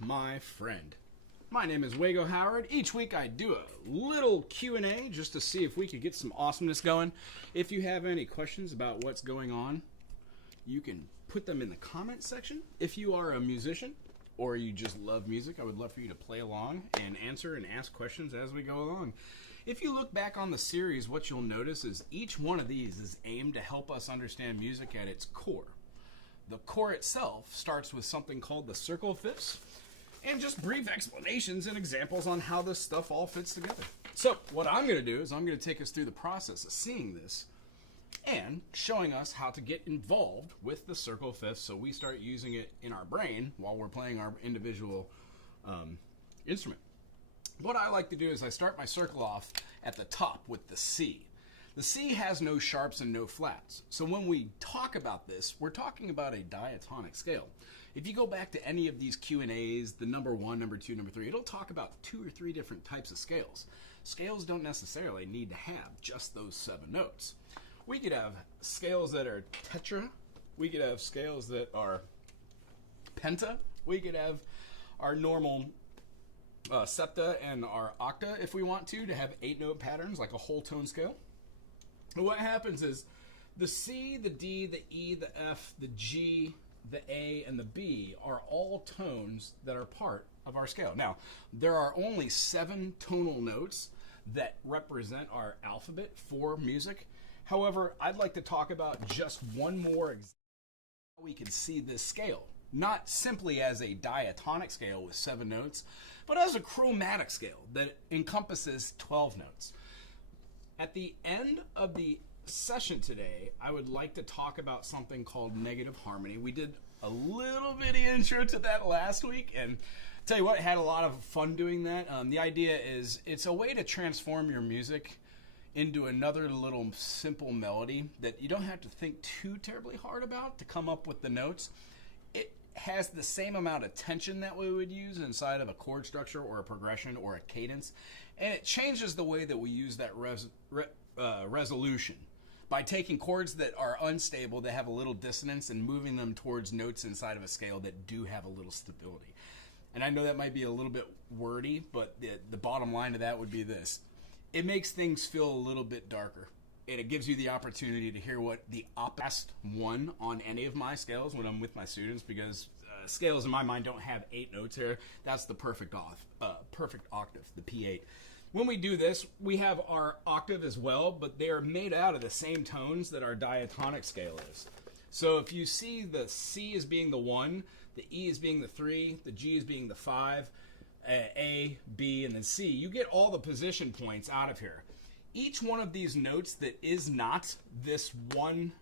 My friend. My name is Wago Howard. Each week I do a little Q&A just to see if we could get some awesomeness going. If you have any questions about what's going on, you can put them in the comment section. If you are a musician or you just love music, I would love for you to play along and answer and ask questions as we go along. If you look back on the series, what you'll notice is each one of these is aimed to help us understand music at its core. The core itself starts with something called the circle of fifths, and just brief explanations and examples on how this stuff all fits together. So what I'm going to do is I'm going to take us through the process of seeing this and showing us how to get involved with the circle of fifths so we start using it in our brain while we're playing our individual instrument. What I like to do is I start my circle off at the top with the C. The C has no sharps and no flats. So when we talk about this, we're talking about a diatonic scale. If you go back to any of these Q&As, the number 1, number 2, number 3, it'll talk about 2 or 3 different types of scales. Scales don't necessarily need to have just those 7 notes. We could have scales that are tetra. We could have scales that are penta. We could have our normal septa and our octa if we want to have 8-note patterns like a whole tone scale. But what happens is the C, the D, the E, the F, the G, the A, and the B are all tones that are part of our scale. Now, there are only 7 tonal notes that represent our alphabet for music. However, I'd like to talk about just one more example how we can see this scale. Not simply as a diatonic scale with 7 notes, but as a chromatic scale that encompasses 12 notes. At the end of the session today, I would like to talk about something called negative harmony. We did a little bitty intro to that last week, and tell you what, had a lot of fun doing that. The idea is it's a way to transform your music into another little simple melody that you don't have to think too terribly hard about to come up with the notes. It has the same amount of tension that we would use inside of a chord structure or a progression or a cadence, and it changes the way that we use that resolution by taking chords that are unstable, that have a little dissonance, and moving them towards notes inside of a scale that do have a little stability. And I know that might be a little bit wordy, but the bottom line to that would be this. It makes things feel a little bit darker. And it gives you the opportunity to hear what the best one on any of my scales when I'm with my students, because scales in my mind don't have 8 notes here. That's the perfect octave, the P8. When we do this, we have our octave as well, but they are made out of the same tones that our diatonic scale is. So if you see the C as being the 1, the E as being the 3, the G as being the 5, A, B, and then C, you get all the position points out of here. Each one of these notes that is not this 1,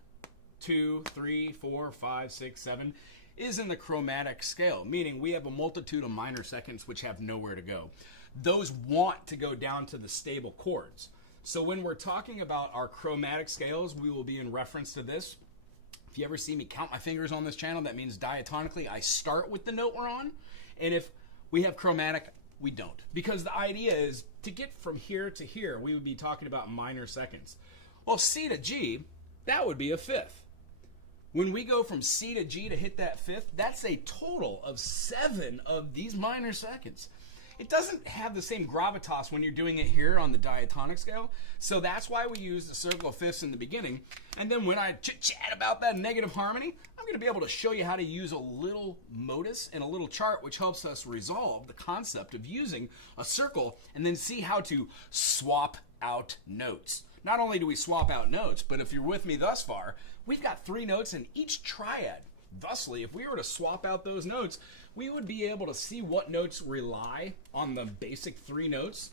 2, 3, 4, 5, 6, 7 is in the chromatic scale, meaning we have a multitude of minor seconds which have nowhere to go. Those want to go down to the stable chords. So when we're talking about our chromatic scales, we will be in reference to this. If you ever see me count my fingers on this channel, that means diatonically I start with the note we're on. And if we have chromatic, we don't. Because the idea is to get from here to here, we would be talking about minor seconds. Well, C to G, that would be a fifth. When we go from C to G to hit that fifth, that's a total of 7 of these minor seconds. It doesn't have the same gravitas when you're doing it here on the diatonic scale. So that's why we use the circle of fifths in the beginning. And then when I chit-chat about that negative harmony, I'm going to be able to show you how to use a little modus and a little chart which helps us resolve the concept of using a circle and then see how to swap out notes. Not only do we swap out notes, but if you're with me thus far, we've got 3 notes in each triad. Thusly, if we were to swap out those notes, we would be able to see what notes rely on the basic 3 notes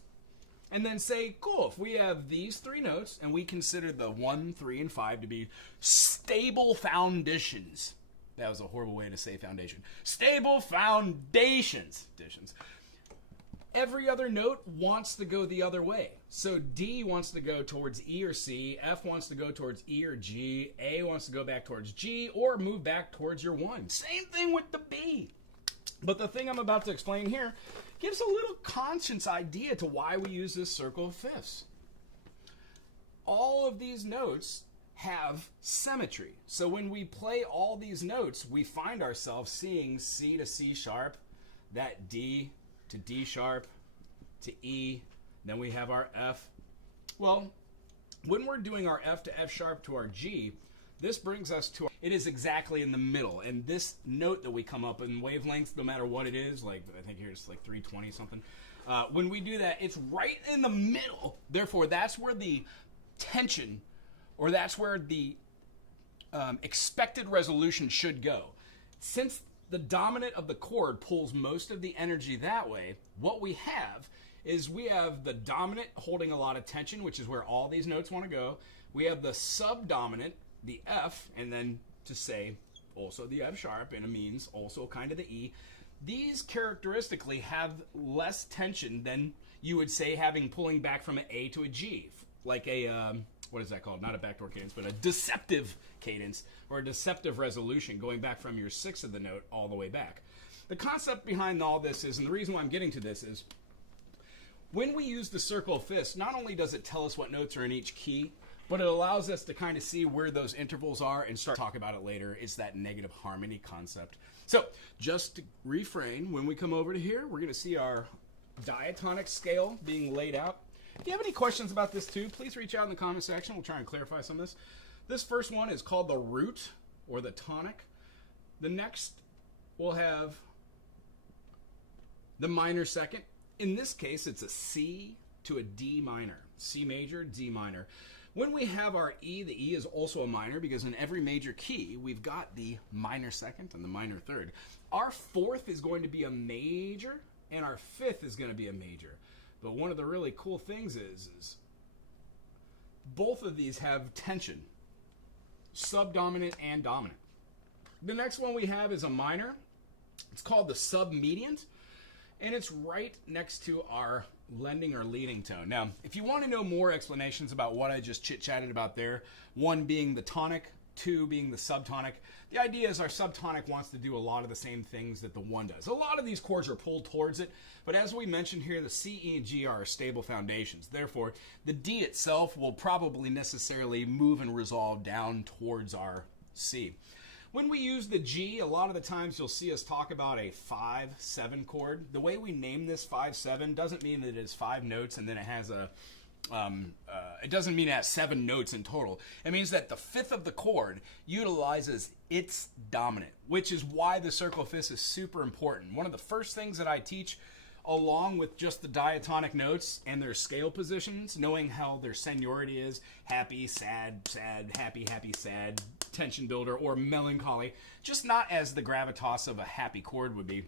and then say, cool, if we have these 3 notes and we consider the 1, 3, and 5 to be stable foundations. That was a horrible way to say foundation. Stable foundations. Every other note wants to go the other way. So D wants to go towards E or C, F wants to go towards E or G, A wants to go back towards G, or move back towards your 1. Same thing with the B. But the thing I'm about to explain here gives a little conscious idea to why we use this circle of fifths. All of these notes have symmetry. So when we play all these notes, we find ourselves seeing C to C sharp, that D to D sharp to E, then we have our F. Well, when we're doing our F to F sharp to our G, this brings us to, it is exactly in the middle. And this note that we come up in wavelengths, no matter what it is, like I think here it's like 320 something. When we do that, it's right in the middle. Therefore, that's where the tension, or that's where the expected resolution should go. Since the dominant of the chord pulls most of the energy that way, what we have is we have the dominant holding a lot of tension, which is where all these notes want to go. We have the subdominant, the F, and then to say also the F sharp, and it means also kind of the E. These characteristically have less tension than you would say having pulling back from an A to a G, like a, what is that called? Not a backdoor cadence, but a deceptive cadence, or a deceptive resolution, going back from your sixth of the note all the way back. The concept behind all this is, and the reason why I'm getting to this is, when we use the circle of fifths, not only does it tell us what notes are in each key, but it allows us to kind of see where those intervals are and start to talk about it later. It's that negative harmony concept. So just to refrain, when we come over to here, we're going to see our diatonic scale being laid out. If you have any questions about this too, please reach out in the comment section. We'll try and clarify some of this. This first one is called the root, or the tonic. The next we'll have the minor second. In this case, it's a C to a D minor. C major, D minor. When we have our E, the E is also a minor, because in every major key, we've got the minor second and the minor third. Our fourth is going to be a major, and our fifth is going to be a major. But one of the really cool things is both of these have tension, subdominant and dominant. The next one we have is a minor. It's called the submediant, and it's right next to our lending or leading tone. Now, if you want to know more explanations about what I just chit-chatted about there, one being the tonic, two being the subtonic, the idea is our subtonic wants to do a lot of the same things that the one does. A lot of these chords are pulled towards it, but as we mentioned here, the C, E, and G are stable foundations. Therefore, the D itself will probably necessarily move and resolve down towards our C. When we use the G, a lot of the times you'll see us talk about a 5-7 chord. The way we name this 5-7 doesn't mean that it is 5 notes and then it has a, it doesn't mean it has 7 notes in total. It means that the fifth of the chord utilizes its dominant, which is why the circle of fifths is super important. One of the first things that I teach, along with just the diatonic notes and their scale positions, knowing how their seniority is, happy, sad, sad, happy, happy, sad, tension builder, or melancholy, just not as the gravitas of a happy chord would be.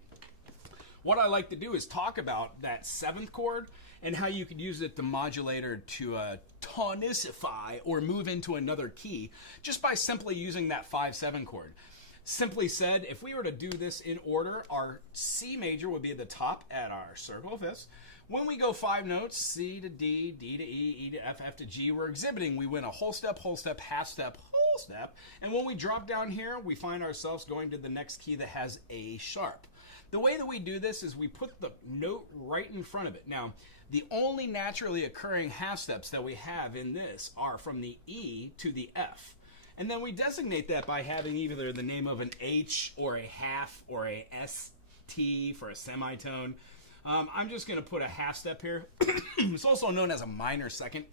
What I like to do is talk about that seventh chord and how you could use it to modulate or to tonicify or move into another key just by simply using that 5-7 chord. Simply said, if we were to do this in order, our C major would be at the top at our circle of fifths. When we go 5 notes, C to D, D to E, E to F, F to G, we're exhibiting. We went a whole step, half step, whole step. And when we drop down here, we find ourselves going to the next key that has A sharp. The way that we do this is we put the note right in front of it. Now, the only naturally occurring half steps that we have in this are from the E to the F. And then we designate that by having either the name of an H or a half or a ST for a semitone. I'm just going to put a half step here. It's also known as a minor second,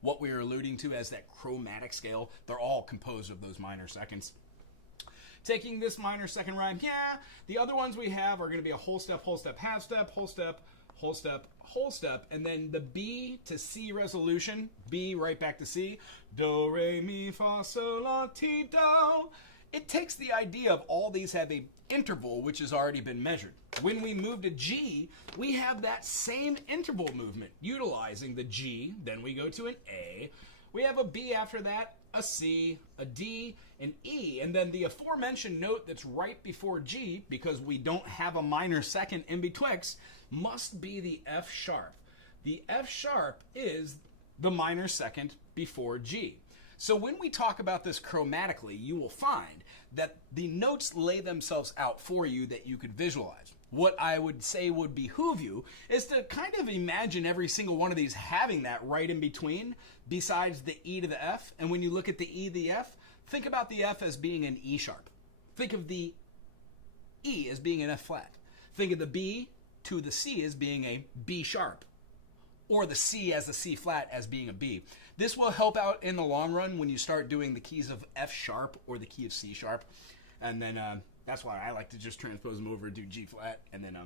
what we are alluding to as that chromatic scale. They're all composed of those minor seconds. Taking this minor second rhyme, the other ones we have are going to be a whole step, half step, whole step, whole step, whole step, and then the B to C resolution, B right back to C, do, re, mi, fa, sol, la, ti, do. It takes the idea of all these have a interval which has already been measured. When we move to G, we have that same interval movement, utilizing the G, then we go to an A, we have a B after that, a C, a D, an E, and then the aforementioned note that's right before G, because we don't have a minor second in betwixt, must be the F sharp. The F sharp is the minor second before G. So when we talk about this chromatically, you will find that the notes lay themselves out for you that you could visualize. What I would say would behoove you is to kind of imagine every single one of these having that right in between, besides the E to the F. And when you look at the E to the F, think about the F as being an E sharp. Think of the E as being an F flat. Think of the B to the C as being a B sharp, or the C as a C flat as being a B. This will help out in the long run when you start doing the keys of F sharp or the key of C sharp. And then that's why I like to just transpose them over and do G flat and then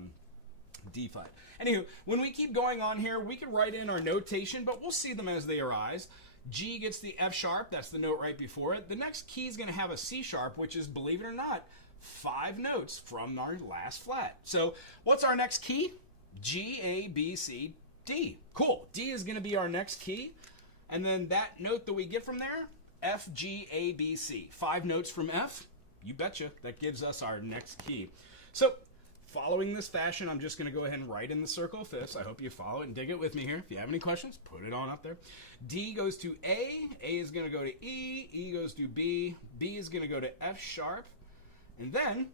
D flat. Anywho, when we keep going on here, we can write in our notation, but we'll see them as they arise. G gets the F sharp, that's the note right before it. The next key is going to have a C sharp, which is, believe it or not, 5 notes from our last flat. So what's our next key? G, A, B, C, D. Cool. D is going to be our next key. And then that note that we get from there, F, G, A, B, C. 5 notes from F. You betcha. That gives us our next key. So following this fashion, I'm just going to go ahead and write in the circle of fifths. I hope you follow it and dig it with me here. If you have any questions, put it on up there. D goes to A. A is going to go to E. E goes to B. B is going to go to F sharp. And then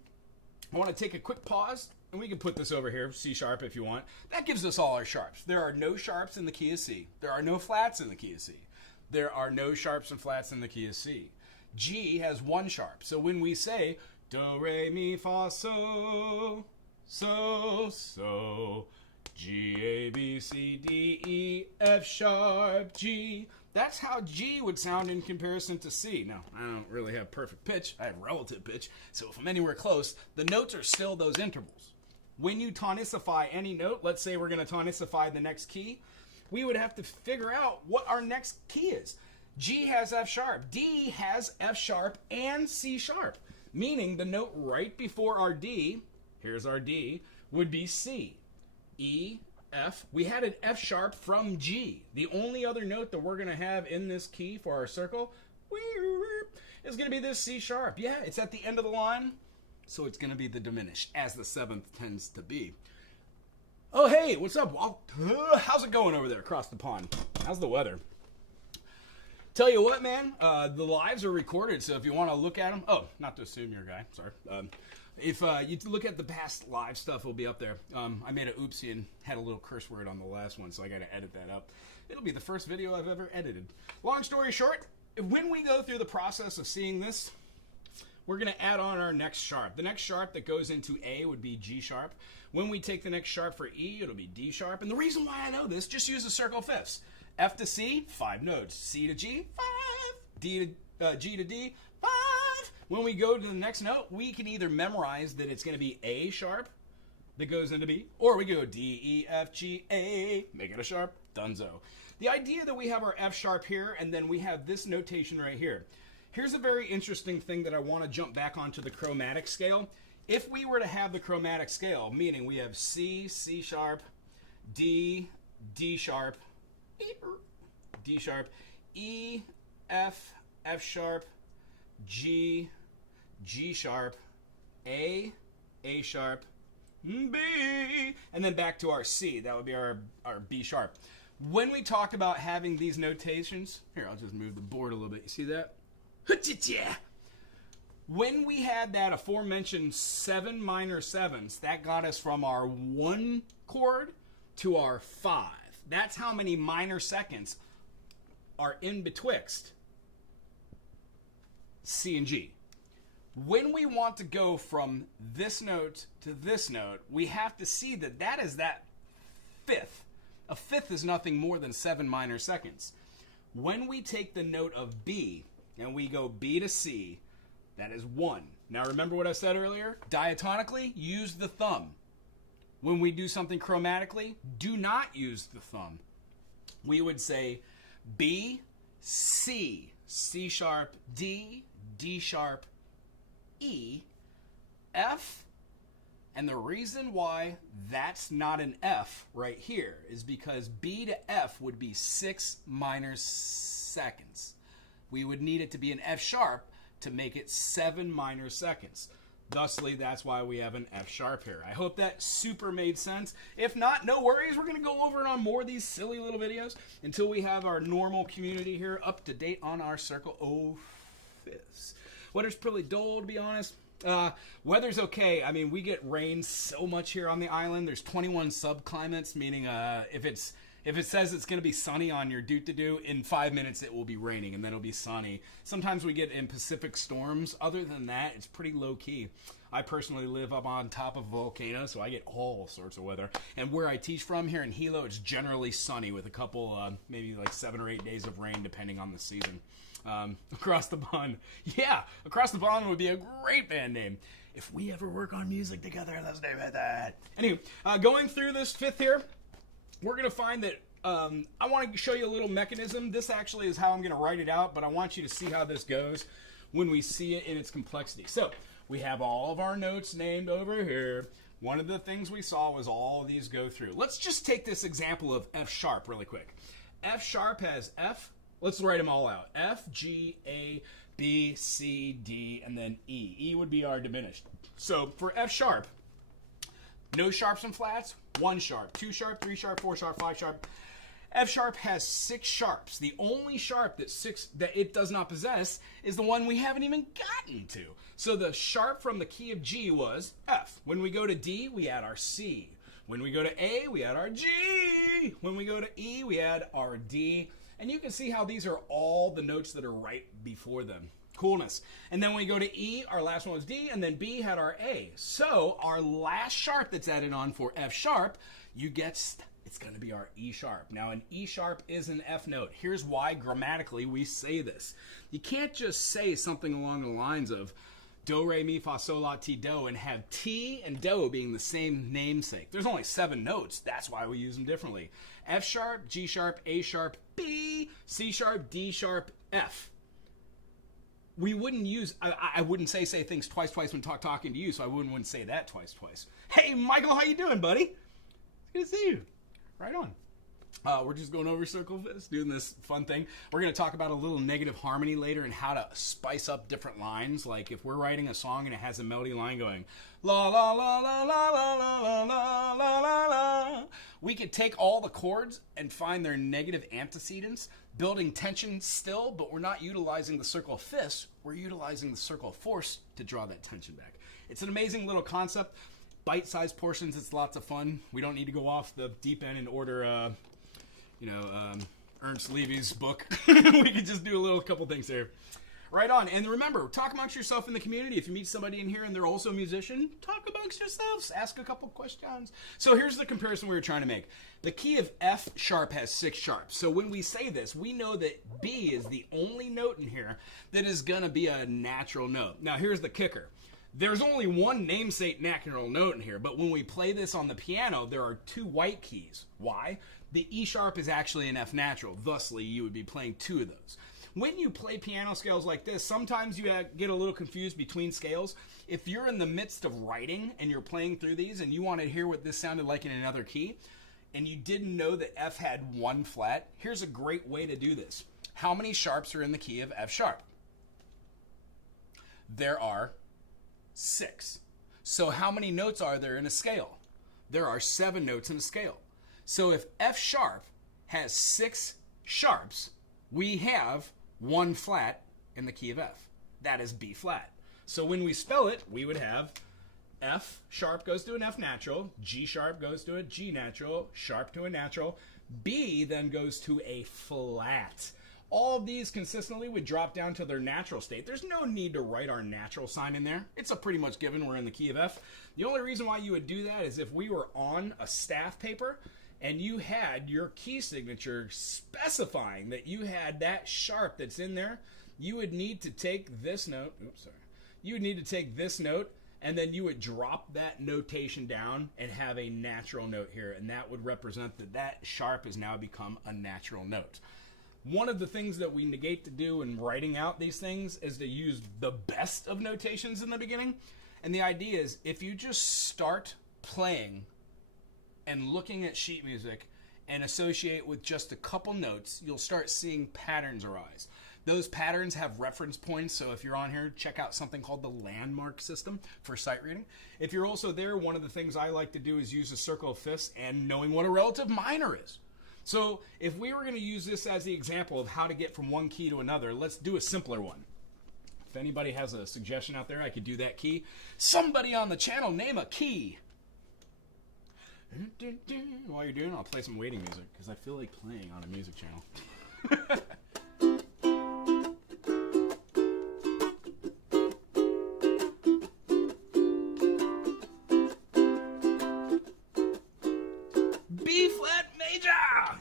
I want to take a quick pause, and we can put this over here, C sharp if you want. That gives us all our sharps. There are no sharps in the key of C. There are no flats in the key of C. There are no sharps and flats in the key of C. G has 1 sharp. So when we say do, re, mi, fa, so, G, A, B, C, D, E, F sharp, G. That's how G would sound in comparison to C. Now, I don't really have perfect pitch. I have relative pitch. So if I'm anywhere close, the notes are still those intervals. When you tonicify any note, let's say we're going to tonicify the next key, we would have to figure out what our next key is. G has F sharp. D has F sharp and C sharp, meaning the note right before our D, here's our D, would be C. E, F. We had an F sharp from G. The only other note that we're going to have in this key for our circle is going to be this C sharp. Yeah, it's at the end of the line, so it's going to be the diminished, as the 7th tends to be. Oh, hey, what's up? Well, how's it going over there across the pond? How's the weather? Tell you what, man, the lives are recorded, so if you want to look at them, oh, not to assume you're a guy, sorry. If you look at the past live stuff, it'll be up there. I made a oopsie and had a little curse word on the last one, so I got to edit that up. It'll be the first video I've ever edited. Long story short, when we go through the process of seeing this, we're going to add on our next sharp. The next sharp that goes into A would be G sharp. When we take the next sharp for E, it'll be D sharp. And the reason why I know this, just use the circle of fifths. F to C, 5 notes. C to G, 5. D to G to D, 5. When we go to the next note, we can either memorize that it's going to be A sharp that goes into B, or we go D, E, F, G, A, make it a sharp, donezo. The idea that we have our F sharp here, and then we have this notation right here. Here's a very interesting thing that I want to jump back onto the chromatic scale. If we were to have the chromatic scale, meaning we have C, C sharp, D, D sharp, D sharp, E, F, F sharp, G, G sharp, A sharp, B, and then back to our C. That would be our B sharp. When we talk about having these notations, here, I'll just move the board a little bit. You see that? When we had that aforementioned 7 minor 7s, that got us from our 1 chord to our 5. That's how many minor seconds are in betwixt C and G. When we want to go from this note to this note, we have to see that that is that fifth. A fifth is nothing more than 7 minor seconds. When we take the note of B and we go B to C, that is 1. Now remember what I said earlier? Diatonically, use the thumb. When we do something chromatically, do not use the thumb. We would say B, C, C sharp, D, D sharp, E, F, and the reason why that's not an F right here is because B to F would be 6 minor seconds. We would need it to be an F sharp to make it 7 minor seconds. Thusly, that's why we have an F sharp here. I hope that super made sense. If not, no worries. We're going to go over it on more of these silly little videos until we have our normal community here up to date on our circle of fifths. Weather's pretty dull, to be honest. Weather's okay. I mean, we get rain so much here on the island. There's 21 subclimates, meaning if it says it's going to be sunny on your do-to-do, in 5 minutes it will be raining, and then it'll be sunny. Sometimes we get in Pacific storms. Other than that, it's pretty low-key. I personally live up on top of a volcano, so I get all sorts of weather. And where I teach from here in Hilo, it's generally sunny with a couple, maybe like 7 or 8 days of rain, depending on the season. Across the Pond. Yeah, Across the Pond would be a great band name. If we ever work on music together, let's name it that. Anyway, going through this fifth here, we're going to find that I want to show you a little mechanism. This actually is how I'm going to write it out, but I want you to see how this goes when we see it in its complexity. So we have all of our notes named over here. One of the things we saw was all of these go through. Let's just take this example of F sharp really quick. F sharp has F. Let's write them all out. F, G, A, B, C, D, and then E. E would be our diminished. So for F sharp, no sharps and flats, 1 sharp, 2 sharp, 3 sharp, 4 sharp, 5 sharp. F sharp has 6 sharps. The only sharp that it does not possess is the one we haven't even gotten to. So the sharp from the key of G was F. When we go to D, we add our C. When we go to A, we add our G. When we go to E, we add our D. And you can see how these are all the notes that are right before them. Coolness. And then when we go to E, our last one was D, and then B had our A. So our last sharp that's added on for F sharp, you guessed, it's going to be our E sharp. Now an E sharp is an F note. Here's why grammatically we say this. You can't just say something along the lines of do, re, mi, fa, sol, la, ti, do, and have ti and do being the same namesake. There's only 7 notes. That's why we use them differently. F sharp, G sharp, A sharp, B, C sharp, D sharp, F. We wouldn't use, I wouldn't say things twice when talking to you, so I wouldn't say that twice. Hey, Michael, how you doing, buddy? It's good to see you. Right on. We're just going over circle fifths, doing this fun thing. We're going to talk about a little negative harmony later and how to spice up different lines. Like if we're writing a song and it has a melody line going, la, la, la, la, la, la, la, la, la, la, la, la. We could take all the chords and find their negative antecedents, building tension still, but we're not utilizing the circle of fifths. We're utilizing the circle of fourths to draw that tension back. It's an amazing little concept. Bite-sized portions, it's lots of fun. We don't need to go off the deep end and order, Ernst Levy's book. We could just do a couple things there. Right on. And remember, talk amongst yourself in the community. If you meet somebody in here and they're also a musician, talk amongst yourselves. Ask a couple questions. So here's the comparison we were trying to make. The key of F sharp has 6 sharps. So when we say this, we know that B is the only note in here that is going to be a natural note. Now here's the kicker. There's only one namesake natural note in here, but when we play this on the piano, there are 2 white keys. Why? The E sharp is actually an F natural. Thusly, you would be playing 2 of those. When you play piano scales like this, sometimes you get a little confused between scales. If you're in the midst of writing and you're playing through these and you want to hear what this sounded like in another key, and you didn't know that F had 1 flat, here's a great way to do this. How many sharps are in the key of F sharp? There are 6. So how many notes are there in a scale? There are 7 notes in a scale. So if F sharp has 6 sharps, we have 1 flat in the key of F. That is B flat. So when we spell it, we would have F sharp goes to an F natural, G sharp goes to a G natural, sharp to a natural, B then goes to a flat. All of these consistently would drop down to their natural state. There's no need to write our natural sign in there. It's a pretty much given we're in the key of F. The only reason why you would do that is if we were on a staff paper and you had your key signature specifying that you had that sharp that's in there, you would need to take this note, you would need to take this note and then you would drop that notation down and have a natural note here, and that would represent that that sharp has now become a natural note. One of the things that we negate to do in writing out these things is to use the best of notations in the beginning. And the idea is if you just start playing and looking at sheet music and associate with just a couple notes, you'll start seeing patterns arise. Those patterns have reference points, so if you're on here, check out something called the landmark system for sight reading. If you're also there, one of the things I like to do is use a circle of fifths and knowing what a relative minor is. So if we were going to use this as the example of how to get from one key to another, let's do a simpler one. If anybody has a suggestion out there, I could do that key. Somebody on the channel, name a key. While you're doing it, I'll play some waiting music because I feel like playing on a music channel. B flat major.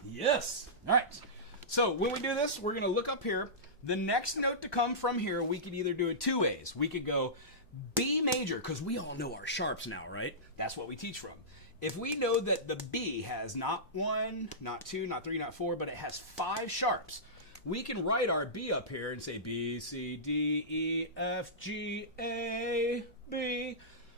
Yes. All right. So when we do this, we're going to look up here. The next note to come from here, we could either do it two ways. We could go B major, because we all know our sharps now, right? That's what we teach from. If we know that the B has not 1, not 2, not 3, not 4, but it has 5 sharps, we can write our B up here and say B, C, D, E, F, G, A, B.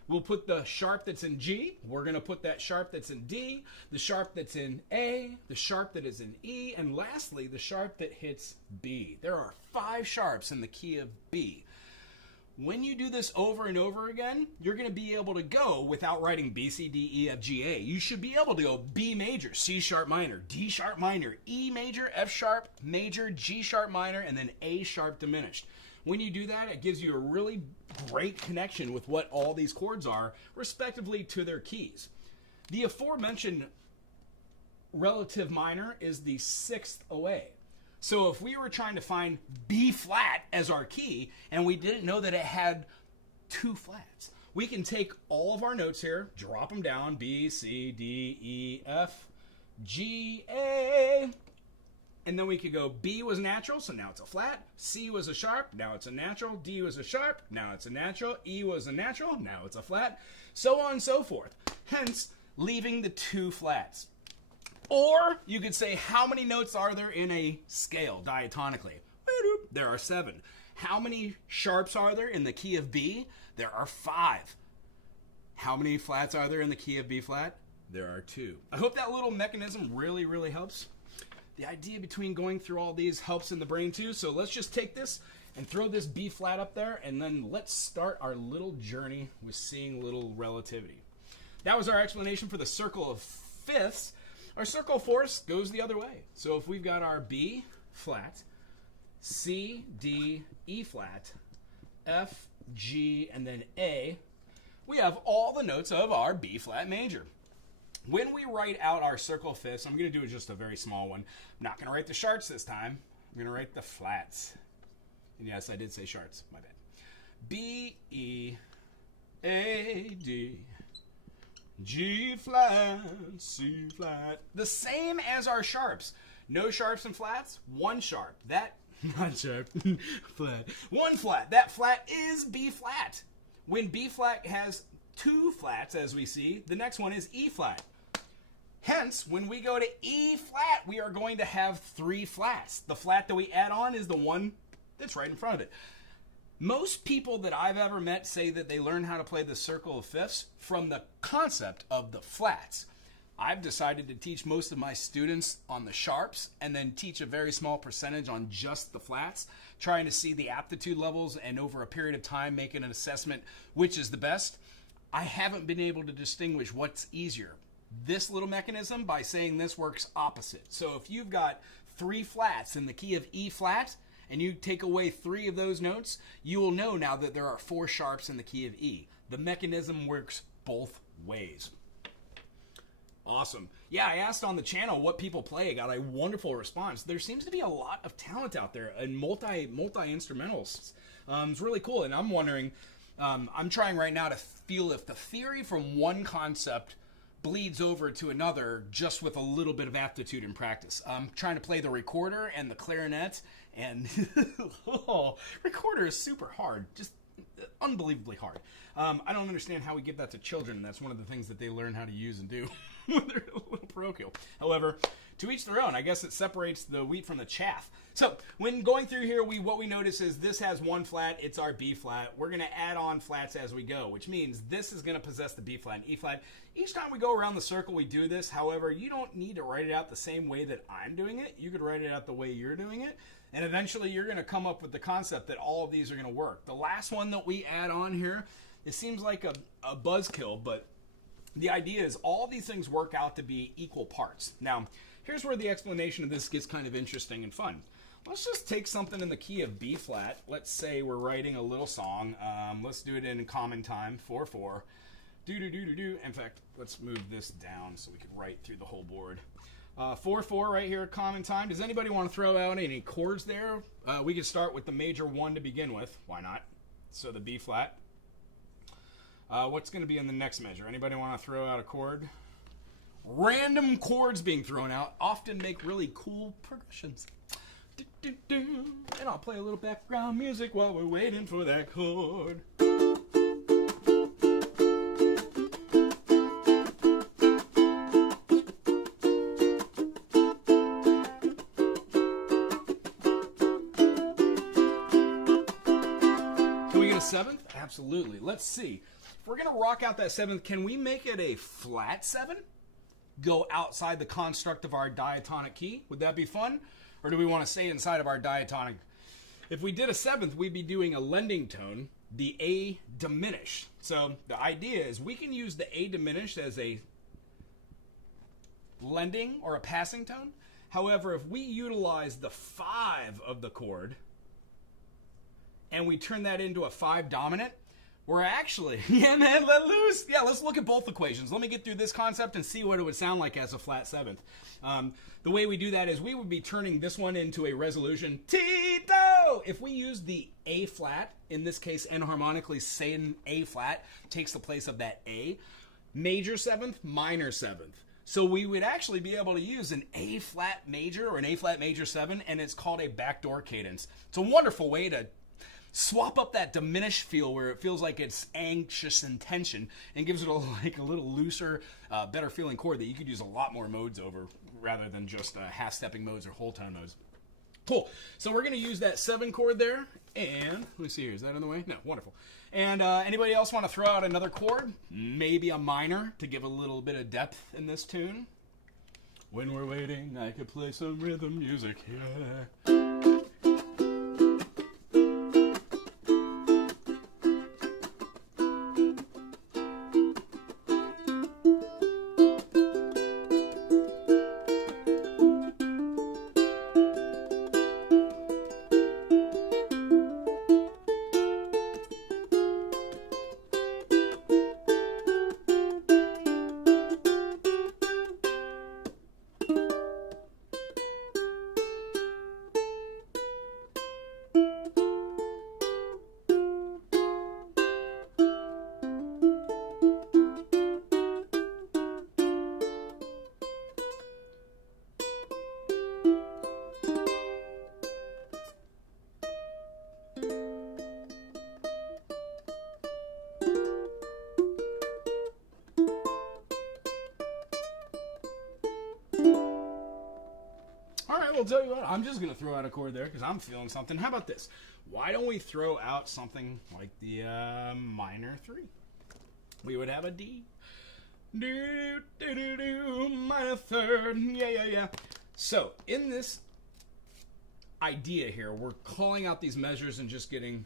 We'll put the sharp that's in G. We're going to put that sharp that's in D, the sharp that's in A, the sharp that is in E, and lastly, the sharp that hits B. There are 5 sharps in the key of B. When you do this over and over again, you're going to be able to go without writing B, C, D, E, F, G, A. You should be able to go B major, C sharp minor, D sharp minor, E major, F sharp major, G sharp minor, and then A sharp diminished. When you do that, it gives you a really great connection with what all these chords are, respectively to their keys. The aforementioned relative minor is the 6th away. So if we were trying to find B flat as our key, and we didn't know that it had 2 flats, we can take all of our notes here, drop them down, B, C, D, E, F, G, A, and then we could go B was natural, so now it's a flat. C was a sharp, now it's a natural. D was a sharp, now it's a natural. E was a natural, now it's a flat. So on and so forth. Hence, leaving the 2 flats. Or you could say, how many notes are there in a scale diatonically? There are 7. How many sharps are there in the key of B? There are 5. How many flats are there in the key of B flat? There are 2. I hope that little mechanism really, really helps. The idea between going through all these helps in the brain too. So let's just take this and throw this B flat up there, and then let's start our little journey with seeing little relativity. That was our explanation for the circle of fifths. Our circle of fourths goes the other way. So if we've got our B flat, C, D, E flat, F, G, and then A, we have all the notes of our B flat major. When we write out our circle of fifths, I'm going to do just a very small one. I'm not going to write the sharps this time. I'm going to write the flats. And yes, I did say sharps. My bad. B, E, A, D, G flat, C flat. The same as our sharps. No sharps and flats, 1 sharp. Not sharp, flat. 1 flat. That flat is B flat. When B flat has 2 flats, as we see, the next one is E flat. Hence, when we go to E flat, we are going to have 3 flats. The flat that we add on is the one that's right in front of it. Most people that I've ever met say that they learn how to play the circle of fifths from the concept of the flats. I've decided to teach most of my students on the sharps and then teach a very small percentage on just the flats, trying to see the aptitude levels and over a period of time making an assessment which is the best. I haven't been able to distinguish what's easier. This little mechanism, by saying this, works opposite. So if you've got 3 flats in the key of E flat, and you take away 3 of those notes, you will know now that there are 4 sharps in the key of E. The mechanism works both ways. Awesome. Yeah, I asked on the channel what people play. I got a wonderful response. There seems to be a lot of talent out there and multi-instrumentalists. It's really cool, and I'm wondering, I'm trying right now to feel if the theory from one concept bleeds over to another just with a little bit of aptitude and practice. I'm trying to play the recorder and the clarinet, and recorder is super hard, just unbelievably hard. I don't understand how we give that to children, and that's one of the things that they learn how to use and do when they're a little parochial. However, to each their own. I guess it separates the wheat from the chaff. So when going through here, what we notice is this has 1 flat. It's our B flat. We're going to add on flats as we go, which means this is going to possess the B flat and E flat. Each time we go around the circle, we do this. However, you don't need to write it out the same way that I'm doing it. You could write it out the way you're doing it. And eventually you're going to come up with the concept that all of these are going to work. The last one that we add on here, it seems like a buzzkill, but the idea is all these things work out to be equal parts. Now, here's where the explanation of this gets kind of interesting and fun. Let's just take something in the key of B flat. Let's say we're writing a little song. Let's do it in common time, 4/4. Do. In fact, let's move this down so we can write through the whole board. 4/4 right here at common time. Does anybody want to throw out any chords there? We could start with the major 1 to begin with. Why not? So the B flat. What's going to be in the next measure? Anybody want to throw out a chord? random chords being thrown out often make really cool progressions. And I'll play a little background music while we're waiting for that chord. Can we get a seventh? Absolutely. Let's see. If we're going to rock out that seventh, can we make it a flat seven? Go outside the construct of our diatonic key? Would that be fun? Or do we want to stay inside of our diatonic? If we did a seventh, we'd be doing a lending tone, the A diminished. So the idea is we can use the A diminished as a lending or a passing tone. However, if we utilize the 5 of the chord and we turn that into a 5 dominant, we're actually, yeah man, let loose. Yeah, let's look at both equations. Let me get through this concept and see what it would sound like as a flat seventh. The way we do that is we would be turning this one into a resolution Tito. If we use the A flat, in this case enharmonically saying A flat takes the place of that A, major seventh, minor seventh. So we would actually be able to use an A flat major or an A flat major 7, and it's called a backdoor cadence. It's a wonderful way to swap up that diminished feel where it feels like it's anxious and tension and gives it a little looser, better feeling chord that you could use a lot more modes over rather than just half stepping modes or whole tone modes. Cool. So we're going to use that 7 chord there. And let me see here. Is that in the way? No. Wonderful. And anybody else want to throw out another chord? Maybe a minor to give a little bit of depth in this tune. When we're waiting, I could play some rhythm music here. I'll tell you what, I'm just going to throw out a chord there because I'm feeling something. How about this? Why don't we throw out something like the minor 3? We would have a D. Do, do, do, do, minor 3rd. Yeah. So, in this idea here, we're calling out these measures and just getting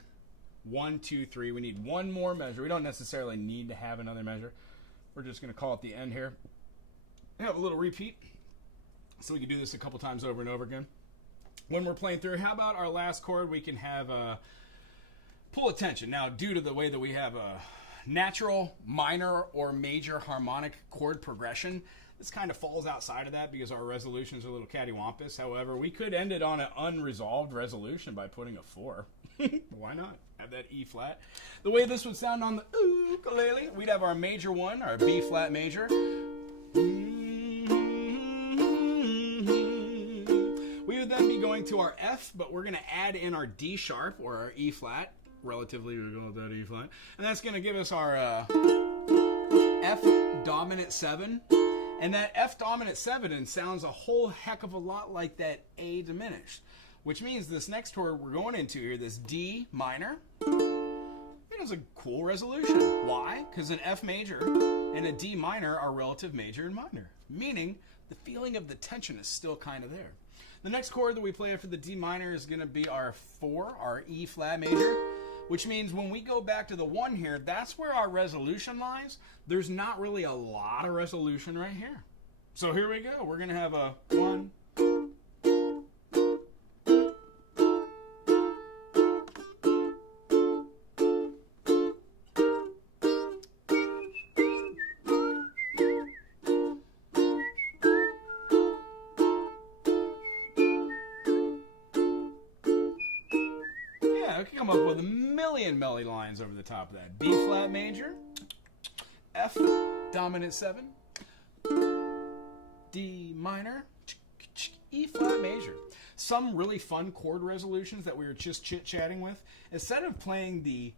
1, 2, 3. We need one more measure. We don't necessarily need to have another measure. We're just going to call it the end here. Have a little repeat. So we can do this a couple times over and over again. When we're playing through, how about our last chord? We can have pull attention. Now, due to the way that we have a natural, minor, or major harmonic chord progression, this kind of falls outside of that because our resolutions are a little cattywampus. However, we could end it on an unresolved resolution by putting a 4. Why not? Have that E flat. The way this would sound on the ukulele, we'd have our major 1, our B flat major. Then be going to our F, but we're going to add in our D sharp or our E flat. Relatively, we're going with that E flat. And that's going to give us our F dominant 7. And that F dominant 7 sounds a whole heck of a lot like that A diminished. Which means this next chord we're going into here, this D minor, it has a cool resolution. Why? Because an F major and a D minor are relative major and minor. Meaning the feeling of the tension is still kind of there. The next chord that we play after the D minor is going to be our 4, our E flat major, which means when we go back to the 1 here, that's where our resolution lies. There's not really a lot of resolution right here. So here we go. We're going to have a 1. I could come up with a million melody lines over the top of that. B flat major, F dominant 7, some really fun chord resolutions that we were just chit-chatting with. Instead of playing the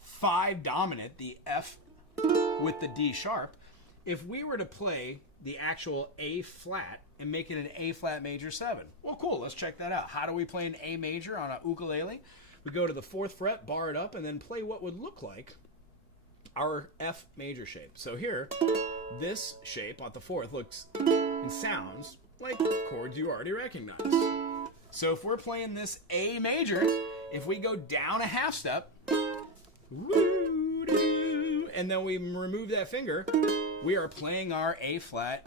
5 dominant, the F with the D sharp, if we were to play the actual A flat and make it an A flat major 7. Well, cool, let's check that out. How do we play an A major on a ukulele? We go to the 4th fret, bar it up, and then play what would look like our F major shape. So here, this shape on the 4th looks and sounds like chords you already recognize. So if we're playing this A major, if we go down a half step, woo-doo, and then we remove that finger, we are playing our A flat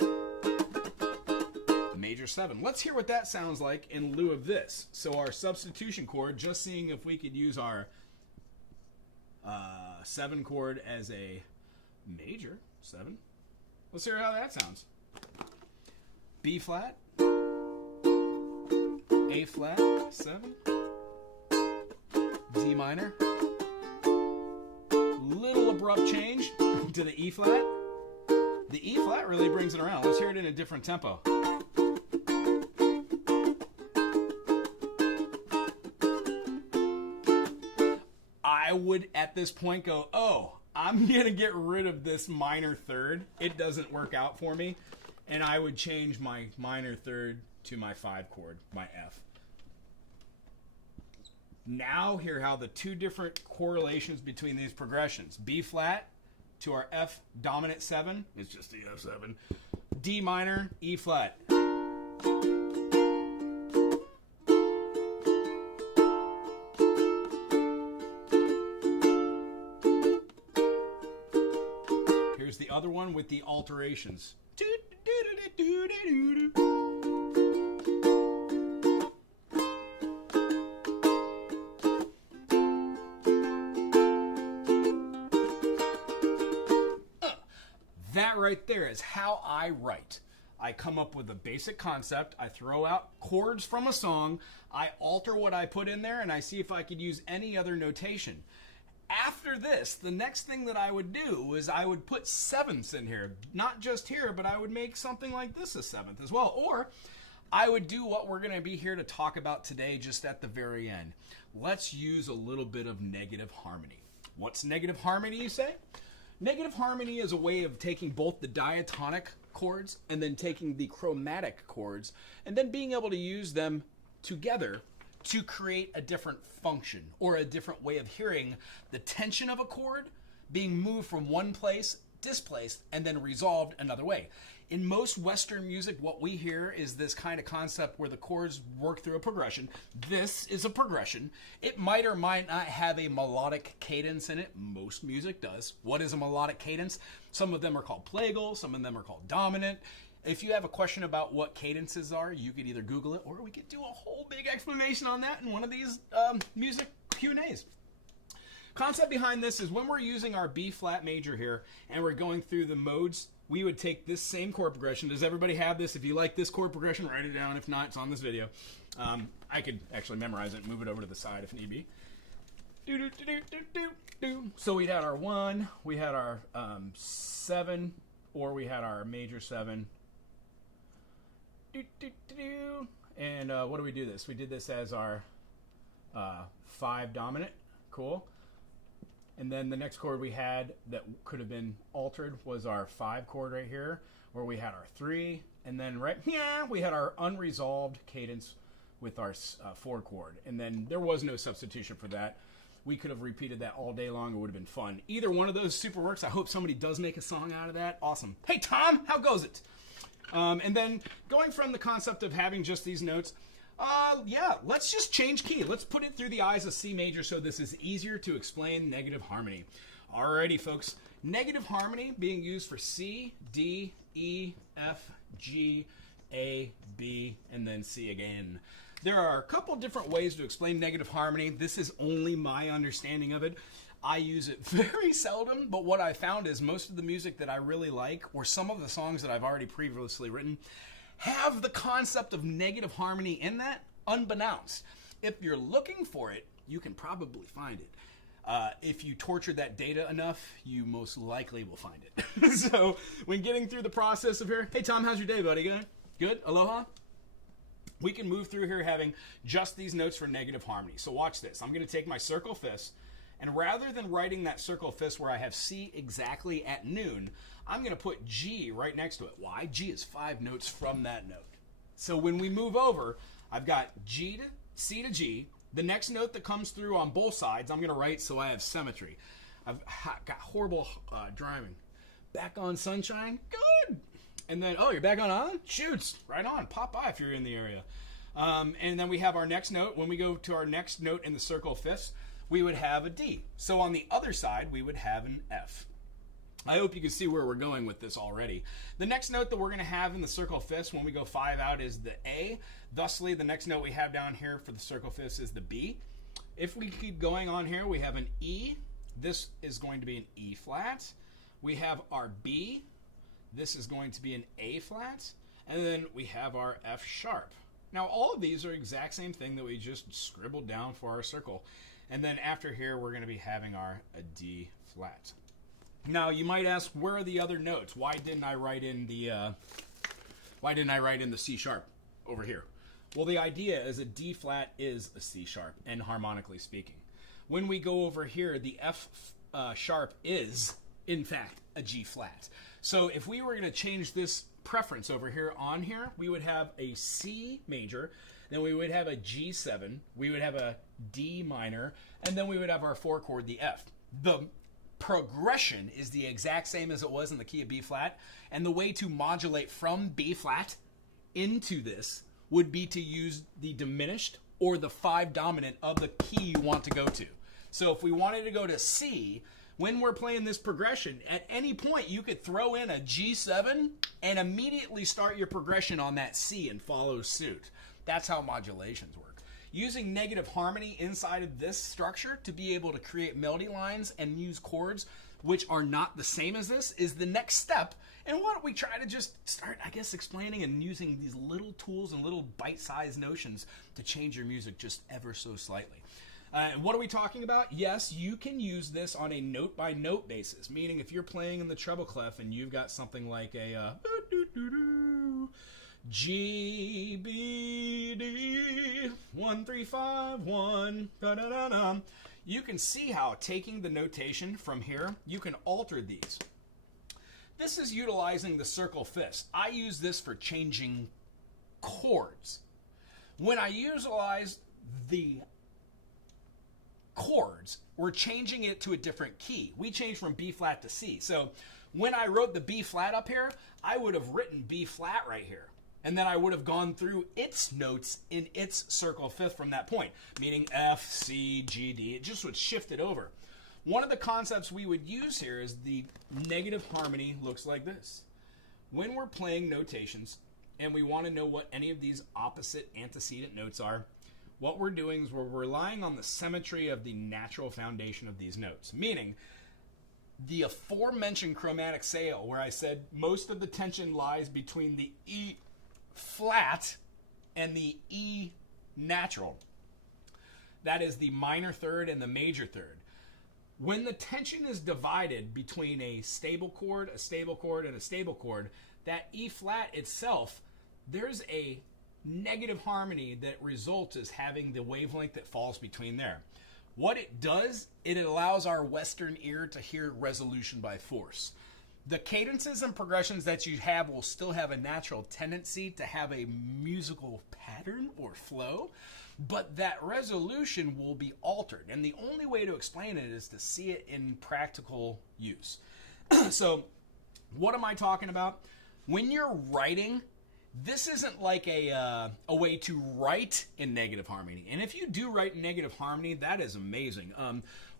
major 7. Let's hear what that sounds like in lieu of this. So our substitution chord, just seeing if we could use our 7 chord as a major 7. Let's hear how that sounds. B flat, A flat 7, D minor, little abrupt change to the E flat. The E flat really brings it around. Let's hear it in a different tempo. I would at this point go, oh, I'm going to get rid of this minor 3rd. It doesn't work out for me. And I would change my minor 3rd to my 5 chord, my F. Now hear how the 2 different correlations between these progressions. B flat to our F dominant 7. It's just the F7. D minor, E flat. Here's the other one with the alterations. That right there is how I write. I come up with a basic concept, I throw out chords from a song, I alter what I put in there, and I see if I could use any other notation. After this, the next thing that I would do is I would put 7ths in here. Not just here, but I would make something like this a 7th as well. Or I would do what we're going to be here to talk about today just at the very end. Let's use a little bit of negative harmony. What's negative harmony, you say? Negative harmony is a way of taking both the diatonic chords and then taking the chromatic chords and then being able to use them together to create a different function or a different way of hearing the tension of a chord being moved from one place, displaced, and then resolved another way. In most Western music, what we hear is this kind of concept where the chords work through a progression. This is a progression. It might or might not have a melodic cadence in it. Most music does. What is a melodic cadence? Some of them are called plagal, some of them are called dominant. If you have a question about what cadences are, you could either Google it or we could do a whole big explanation on that in one of these music Q&As. Concept behind this is when we're using our B flat major here and we're going through the modes, we would take this same chord progression. Does everybody have this? If you like this chord progression, write it down. If not, it's on this video. I could actually memorize it and move it over to the side if need be. So we had our 1, we had our 7, or we had our major 7. And what do we do this? We did this as our 5 dominant. Cool. And then the next chord we had that could have been altered was our 5 chord right here, where we had our 3. And then right here, we had our unresolved cadence with our 4 chord. And then there was no substitution for that. We could have repeated that all day long. It would have been fun. Either one of those super works. I hope somebody does make a song out of that. Awesome. Hey, Tom, how goes it? And then going from the concept of having just these notes, yeah, let's just change key. Let's put it through the eyes of C major so this is easier to explain negative harmony. Alrighty, folks. Negative harmony being used for C, D, E, F, G, A, B, and then C again. There are a couple different ways to explain negative harmony. This is only my understanding of it. I use it very seldom, but what I found is most of the music that I really like, or some of the songs that I've already previously written, have the concept of negative harmony in that, unbeknownst. If you're looking for it, you can probably find it. If you torture that data enough, you most likely will find it. So when getting through the process of here, hey Tom, how's your day, buddy? Good? Good? Aloha? we can move through here having just these notes for negative harmony. So watch this. I'm going to take my circle fifths, and rather than writing that circle fifths where I have C exactly at noon, I'm going to put G right next to it. Why? G is 5 notes from that note. So when we move over, I've got G to C to G. The next note that comes through on both sides, I'm going to write so I have symmetry. I've got horrible driving. Back on sunshine? Good. And then, oh, you're back on? Shoots. Right on. Pop by if you're in the area. And then we have our next note. When we go to our next note in the circle fifths, we would have a D. So on the other side, we would have an F. I hope you can see where we're going with this already. The next note that we're going to have in the circle fifths when we go 5 out is the A. Thusly, the next note we have down here for the circle fifths is the B. If we keep going on here, we have an E. This is going to be an E flat. We have our B. This is going to be an A flat, and then we have our F sharp. Now all of these are exact same thing that we just scribbled down for our circle. And then after here we're going to be having our a D flat. Now you might ask, where are the other notes? Why didn't I write in the C sharp over here? Well, the idea is a D flat is a C sharp, and harmonically speaking. When we go over here, the F sharp is in fact a G flat. So if we were going to change this preference over here on here, we would have a C major, then we would have a G7, we would have a D minor, and then we would have our 4 chord, the F. The progression is the exact same as it was in the key of B flat, and the way to modulate from B flat into this would be to use the diminished or the 5 dominant of the key you want to go to. So if we wanted to go to C, when we're playing this progression, at any point you could throw in a G7 and immediately start your progression on that C and follow suit. That's how modulations work. Using negative harmony inside of this structure to be able to create melody lines and use chords which are not the same as this is the next step. And why don't we try to just start, I guess, explaining and using these little tools and little bite-sized notions to change your music just ever so slightly. What are we talking about? Yes, you can use this on a note-by-note basis, meaning if you're playing in the treble clef and you've got something like a G, B, D, 1, 3, 5, 1, da-da-da-da. You can see how taking the notation from here, you can alter these. This is utilizing the circle fifths. I use this for changing chords. When I utilize the chords, we're changing it to a different key. We change from B flat to C. So when I wrote the B flat up here, I would have written B flat right here. And then I would have gone through its notes in its circle fifth from that point, meaning F, C, G, D. It just would shift it over. One of the concepts we would use here is the negative harmony looks like this. When we're playing notations and we want to know what any of these opposite antecedent notes are, what we're doing is we're relying on the symmetry of the natural foundation of these notes, meaning the aforementioned chromatic scale where I said most of the tension lies between the E flat and the E natural. That is the minor third and the major third. When the tension is divided between a stable chord, and a stable chord, that E flat itself, there's a negative harmony that results as having the wavelength that falls between there. What it does, it allows our Western ear to hear resolution by force. The cadences and progressions that you have will still have a natural tendency to have a musical pattern or flow, but that resolution will be altered. And the only way to explain it is to see it in practical use. So what am I talking about? When you're writing, this isn't like a way to write in negative harmony. And if you do write in negative harmony, that is amazing.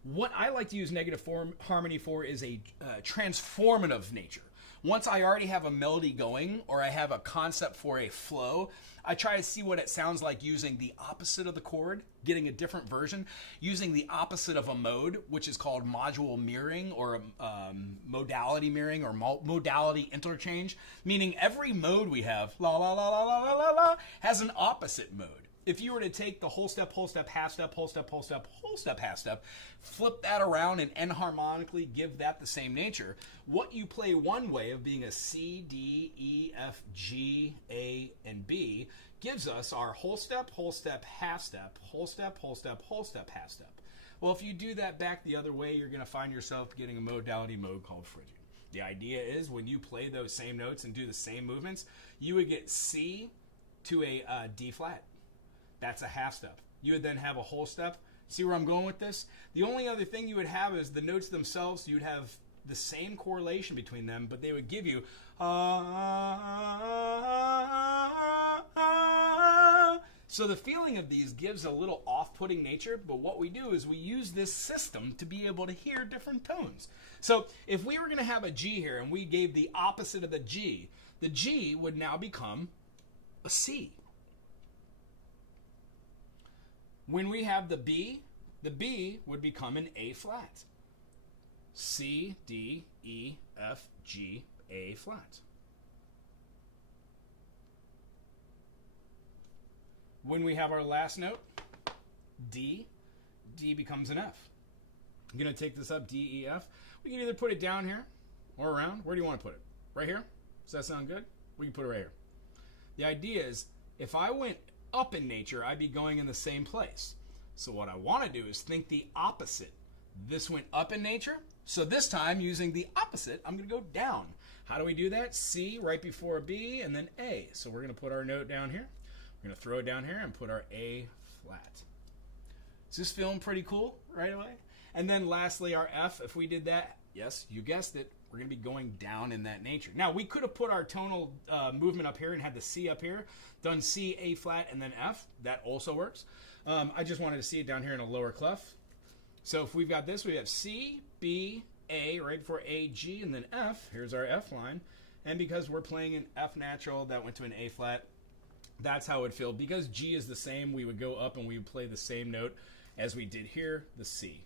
What I like to use negative harmony for is a transformative nature. Once I already have a melody going or I have a concept for a flow, I try to see what it sounds like using the opposite of the chord, getting a different version, using the opposite of a mode, which is called module mirroring or modality mirroring or modality interchange, meaning every mode we have, la la la la la la la, has an opposite mode. If you were to take the whole step, half step, whole step, whole step, whole step, half step, flip that around and enharmonically give that the same nature, what you play one way of being a C, D, E, F, G, A, and B gives us our whole step, half step, whole step, half step. Well, if you do that back the other way, you're going to find yourself getting a modality mode called phrygian. The idea is when you play those same notes and do the same movements, you would get C to a D flat. That's a half step. You would then have a whole step. See where I'm going with this? The only other thing you would have is the notes themselves. You'd have the same correlation between them, but they would give you so the feeling of these gives a little off-putting nature, but what we do is we use this system to be able to hear different tones. So if we were going to have a G here and we gave the opposite of the G would now become a C. When we have the B would become an A flat. C, D, E, F, G, A flat. When we have our last note, D becomes an F. I'm going to take this up, D, E, F. We can either put it down here or around. Where do you want to put it? Right here? Does that sound good? We can put it right here. The idea is, if I went up in nature, I'd be going in the same place. So what I want to do is think the opposite. This went up in nature, so this time, using the opposite, I'm going to go down. How do we do that? C right before a B, and then A. So we're going to put our note down here. We're going to throw it down here and put our A flat. Is this feeling pretty cool right away? And then lastly, our F, if we did that, yes, you guessed it, we're going to be going down in that nature. Now, we could have put our tonal movement up here and had the C up here, done C, A flat, and then F. That also works. I just wanted to see it down here in a lower clef. So if we've got this, we have C, B, A, right before A, G, and then F. Here's our F line. And because we're playing an F natural, that went to an A flat. That's how it would feel. Because G is the same, we would go up and we would play the same note as we did here, the C.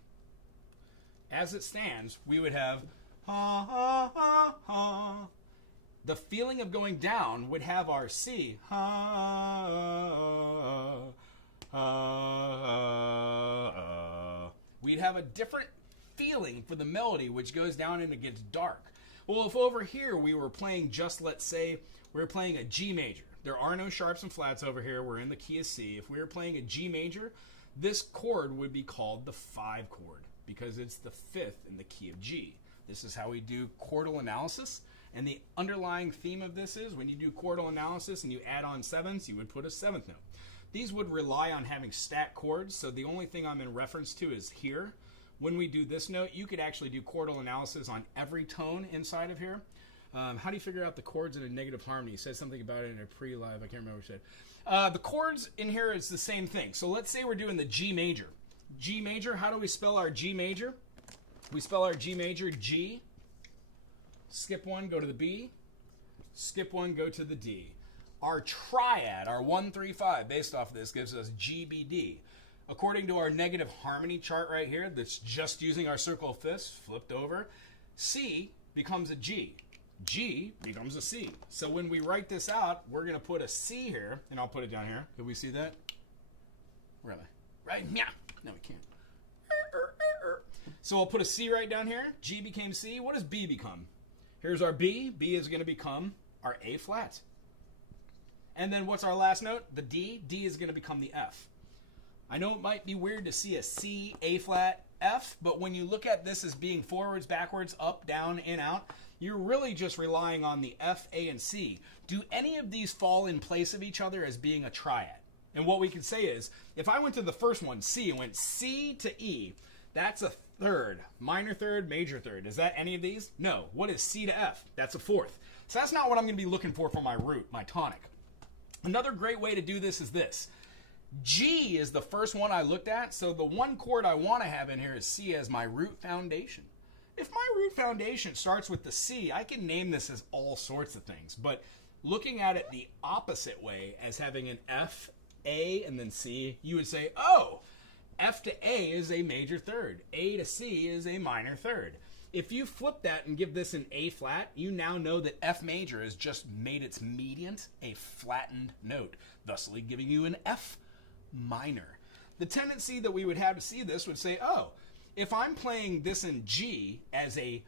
As it stands, we would have ha, ha, ha, ha. The feeling of going down would have our C. Ha, ha. We'd have a different feeling for the melody, which goes down and it gets dark. Well, if over here we were playing just, let's say, we were playing a G major. There are no sharps and flats over here. We're in the key of C. If we were playing a G major, this chord would be called the 5 chord because it's the 5th in the key of G. This is how we do chordal analysis. And the underlying theme of this is when you do chordal analysis and you add on 7ths, you would put a 7th note. These would rely on having stat chords, so the only thing I'm in reference to is here. When we do this note, you could actually do chordal analysis on every tone inside of here. How do you figure out the chords in a negative harmony? You said something about it in a pre-live. I can't remember what you said. The chords in here is the same thing. So let's say we're doing the G major. G major, how do we spell our G major? We spell our G major G. Skip one, go to the B. Skip one, go to the D. Our triad, our 1, 3, 5, based off of this, gives us GBD. According to our negative harmony chart right here, that's just using our circle of fifths, flipped over, C becomes a G. G becomes a C. So when we write this out, we're going to put a C here, and I'll put it down here. Can we see that? Where am I? Right? Yeah. No, we can't. So I'll put a C right down here. G became C. What does B become? Here's our B. B is going to become our A flat. And then what's our last note? The D. D is going to become the F. I know it might be weird to see a C, A flat, F, but when you look at this as being forwards, backwards, up, down, in, out, you're really just relying on the F, A, and C. Do any of these fall in place of each other as being a triad? And what we can say is, if I went to the first one, C, and went C to E, that's a third, minor third, major third. Is that any of these? No. What is C to F? That's a fourth. So that's not what I'm going to be looking for my root, my tonic. Another great way to do this is this. G is the first one I looked at, so the one chord I want to have in here is C as my root foundation. If my root foundation starts with the C, I can name this as all sorts of things, but looking at it the opposite way as having an F, A, and then C, you would say, oh, F to A is a major third, A to C is a minor third. If you flip that and give this an A flat, you now know that F major has just made its mediant a flattened note, thusly giving you an F minor. The tendency that we would have to see this would say, oh, if I'm playing this in G as a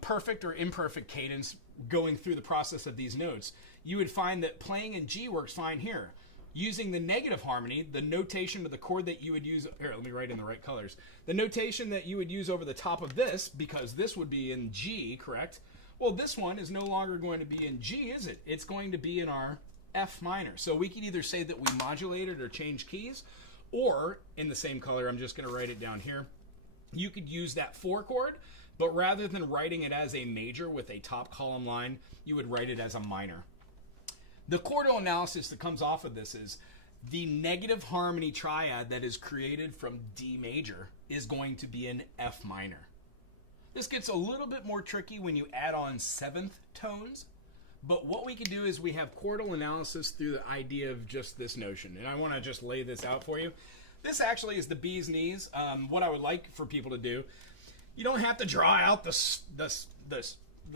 perfect or imperfect cadence going through the process of these notes, you would find that playing in G works fine here. Using the negative harmony, the notation of the chord that you would use, here, let me write in the right colors. The notation that you would use over the top of this, because this would be in G, correct? Well, this one is no longer going to be in G, is it? It's going to be in our F minor. So we could either say that we modulated or changed keys, or in the same color, I'm just going to write it down here. You could use that 4 chord, but rather than writing it as a major with a top column line, you would write it as a minor. The chordal analysis that comes off of this is the negative harmony triad that is created from D major is going to be in F minor. This gets a little bit more tricky when you add on 7th tones, but what we can do is we have chordal analysis through the idea of just this notion, and I want to just lay this out for you. This actually is the bee's knees. What I would like for people to do, you don't have to draw out the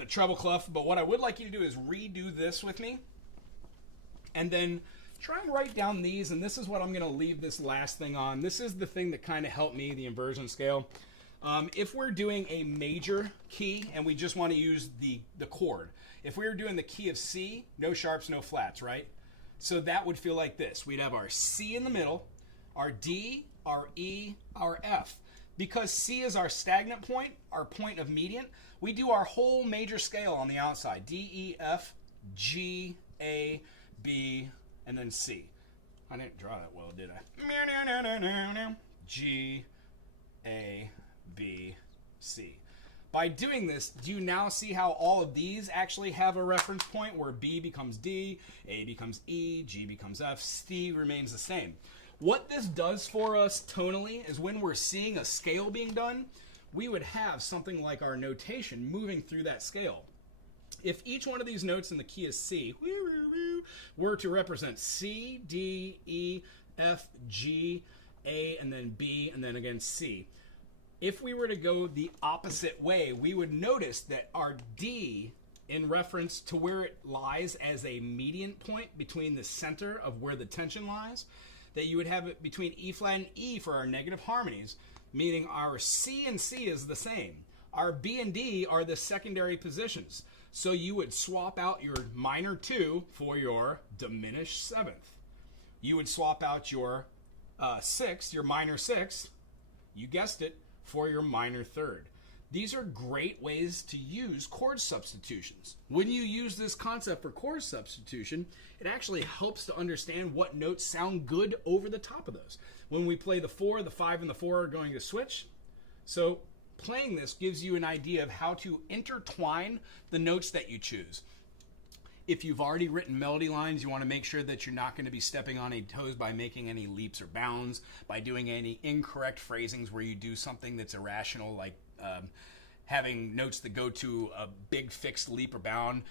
treble clef, but what I would like you to do is redo this with me, and then try and write down these, and this is what I'm going to leave this last thing on. This is the thing that kind of helped me, the inversion scale. If we're doing a major key and we just want to use the chord, if we were doing the key of C, no sharps, no flats, right? So that would feel like this. We'd have our C in the middle, our D, our E, our F. Because C is our stagnant point, our point of median, we do our whole major scale on the outside. D, E, F, G, A, B, and then C. I didn't draw that well, did I? G, A, B, C. By doing this, do you now see how all of these actually have a reference point where B becomes D, A becomes E, G becomes F, C remains the same? What this does for us tonally is when we're seeing a scale being done, we would have something like our notation moving through that scale. If each one of these notes in the key is C were to represent C, D, E, F, G, A, and then B, and then again C, if we were to go the opposite way, we would notice that our D, in reference to where it lies as a median point between the center of where the tension lies, that you would have it between E flat and E for our negative harmonies, meaning our C and C is the same. Our B and D are the secondary positions. So you would swap out your minor 2 for your diminished 7th. You would swap out your 6, your minor 6, you guessed it, for your minor 3rd. These are great ways to use chord substitutions. When you use this concept for chord substitution, it actually helps to understand what notes sound good over the top of those. When we play the 4, the 5, and the 4 are going to switch. So playing this gives you an idea of how to intertwine the notes that you choose. If you've already written melody lines, you want to make sure that you're not going to be stepping on any toes by making any leaps or bounds, by doing any incorrect phrasings where you do something that's irrational, like having notes that go to a big fixed leap or bound.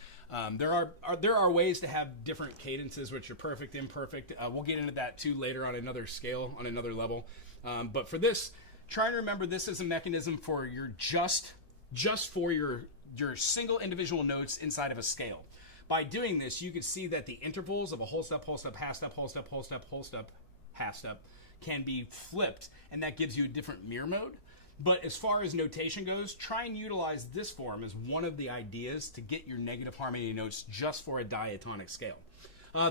There are ways to have different cadences, which are perfect, imperfect. We'll get into that too later on another scale, on another level. But for this, try and remember this is a mechanism for your just for your single individual notes inside of a scale. By doing this, you can see that the intervals of a whole step, half step, whole step, whole step, whole step, half step can be flipped, and that gives you a different mirror mode. But as far as notation goes, try and utilize this form as one of the ideas to get your negative harmony notes just for a diatonic scale.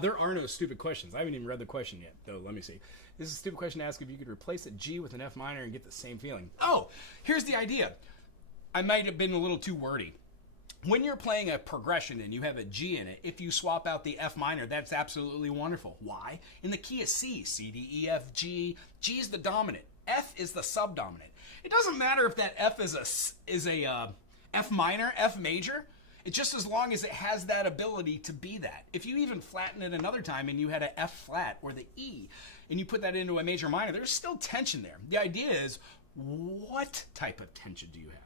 There are no stupid questions. I haven't even read the question yet, though. Let me see. This is a stupid question to ask if you could replace a G with an F minor and get the same feeling. Oh, here's the idea. I might have been a little too wordy. When you're playing a progression and you have a G in it, if you swap out the F minor, that's absolutely wonderful. Why? In the key of C, C, D, E, F, G, G is the dominant. F is the subdominant. It doesn't matter if that F is a F minor, F major. It's just as long as it has that ability to be that. If you even flatten it another time and you had a F flat or the E and you put that into a major minor, there's still tension there. The idea is, what type of tension do you have?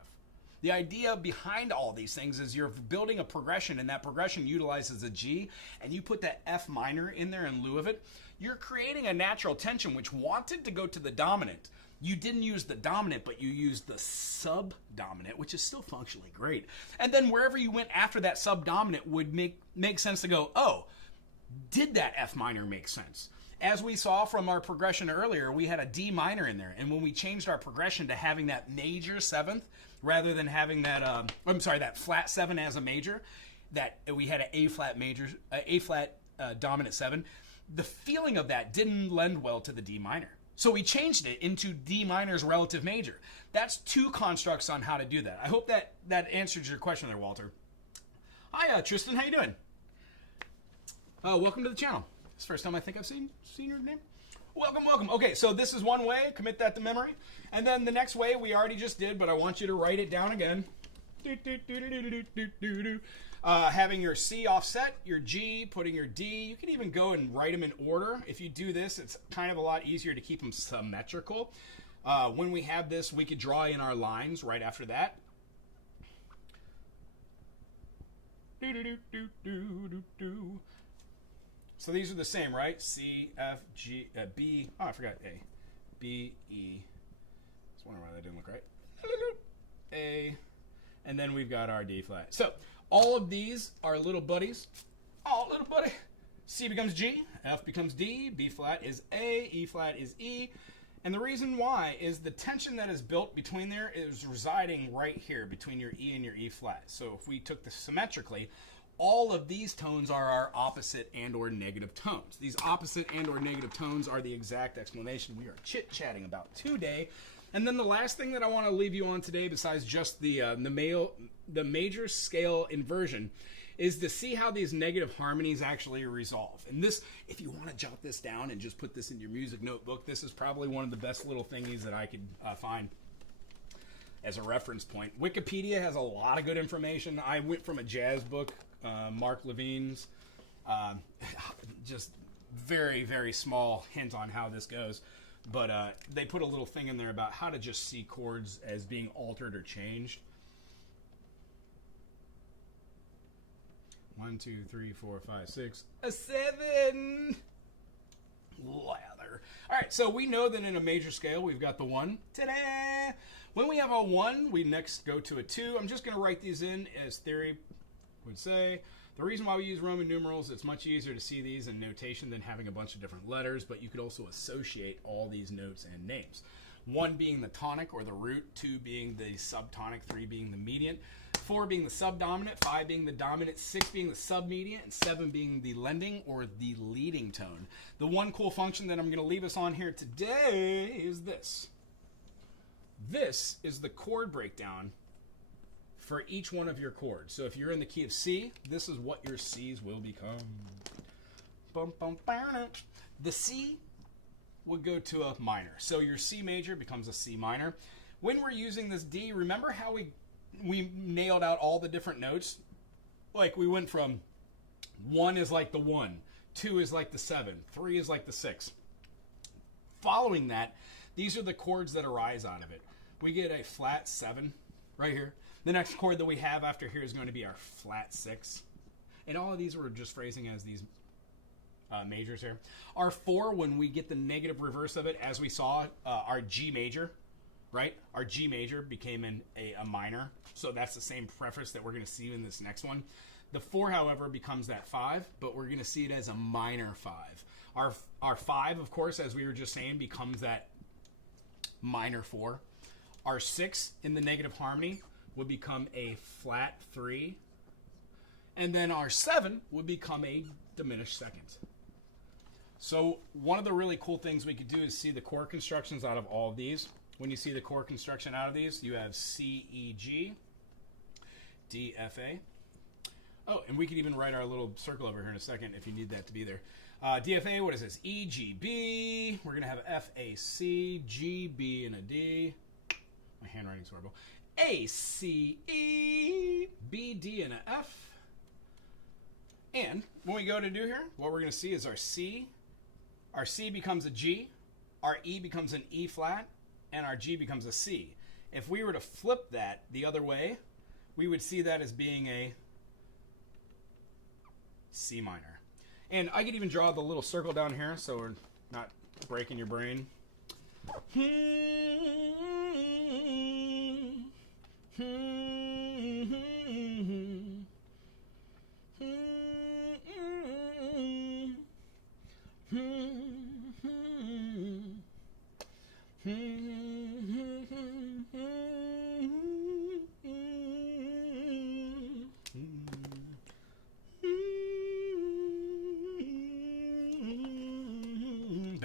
The idea behind all these things is you're building a progression, and that progression utilizes a G, and you put that F minor in there in lieu of it. You're creating a natural tension which wanted to go to the dominant. You didn't use the dominant, but you used the subdominant, which is still functionally great. And then wherever you went after that subdominant would make sense to go, oh, did that F minor make sense? As we saw from our progression earlier, we had a D minor in there, and when we changed our progression to having that major 7th, rather than having that, that flat 7 as a major, that we had an A flat major, A flat dominant 7. The feeling of that didn't lend well to the D minor. So we changed it into D minor's relative major. That's 2 constructs on how to do that. I hope that answers your question there, Walter. Hi, Tristan. How you doing? Welcome to the channel. It's the first time I think I've seen your name. Welcome. Okay, so this is one way. Commit that to memory. And then the next way we already just did, but I want you to write it down again. Having your C offset, your G, putting your D. You can even go and write them in order. If you do this, it's kind of a lot easier to keep them symmetrical. When we have this, we could draw in our lines right after that. So these are the same, right? C, F, G, B. Oh, I forgot A. B, E. I was wondering why that didn't look right. A. And then we've got our D flat. So all of these are little buddies. Oh, little buddy. C becomes G. F becomes D. B flat is A. E flat is E. And the reason why is the tension that is built between there is residing right here between your E and your E flat. So if we took this symmetrically, all of these tones are our opposite and or negative tones. These opposite and or negative tones are the exact explanation we are chit-chatting about today. And then the last thing that I want to leave you on today, besides just the major scale inversion, is to see how these negative harmonies actually resolve. And this, if you want to jot this down and just put this in your music notebook, this is probably one of the best little thingies that I could find as a reference point. Wikipedia has a lot of good information. I went from a jazz book, Mark Levine's, just very, very small hint on how this goes. But they put a little thing in there about how to just see chords as being altered or changed. 1, 2, 3, 4, 5, 6, a 7. Lather. All right, so we know that in a major scale we've got the 1. Ta-da! When we have a 1, we next go to a 2. I'm just going to write these in as theory would say. The reason why we use Roman numerals, it's much easier to see these in notation than having a bunch of different letters, but you could also associate all these notes and names. 1 being the tonic or the root, 2 being the subtonic, 3 being the median, 4 being the subdominant, 5 being the dominant, 6 being the submedian, and 7 being the lending or the leading tone. The one cool function that I'm going to leave us on here today is this. This is the chord breakdown for each one of your chords. So if you're in the key of C, this is what your C's will become. The C would go to a minor. So your C major becomes a C minor. When we're using this D, remember how we nailed out all the different notes? Like we went from 1 is like the 1, 2 is like the 7, 3 is like the 6. Following that, these are the chords that arise out of it. We get a flat 7 right here. The next chord that we have after here is going to be our flat 6. And all of these were just phrasing as these majors here. Our 4, when we get the negative reverse of it, as we saw, our G major, right? Our G major became a minor. So that's the same preface that we're going to see in this next one. The 4, however, becomes that 5, but we're going to see it as a minor 5. Our 5, of course, as we were just saying, becomes that minor 4. Our 6 in the negative harmony would become a flat 3. And then our 7 would become a diminished second. So one of the really cool things we could do is see the chord constructions out of all of these. When you see the chord construction out of these, you have C, E, G, D, F, A. Oh, and we could even write our little circle over here in a second if you need that to be there. D, F, A, what is this? E, G, B. We're going to have F, A, C, G, B, and a D. My handwriting's horrible. A, C, E, B, D, and a F. And when we go to do here, what we're going to see is our C becomes a G, our E becomes an E flat, and our G becomes a C. If we were to flip that the other way, we would see that as being a C minor. And I could even draw the little circle down here so we're not breaking your brain.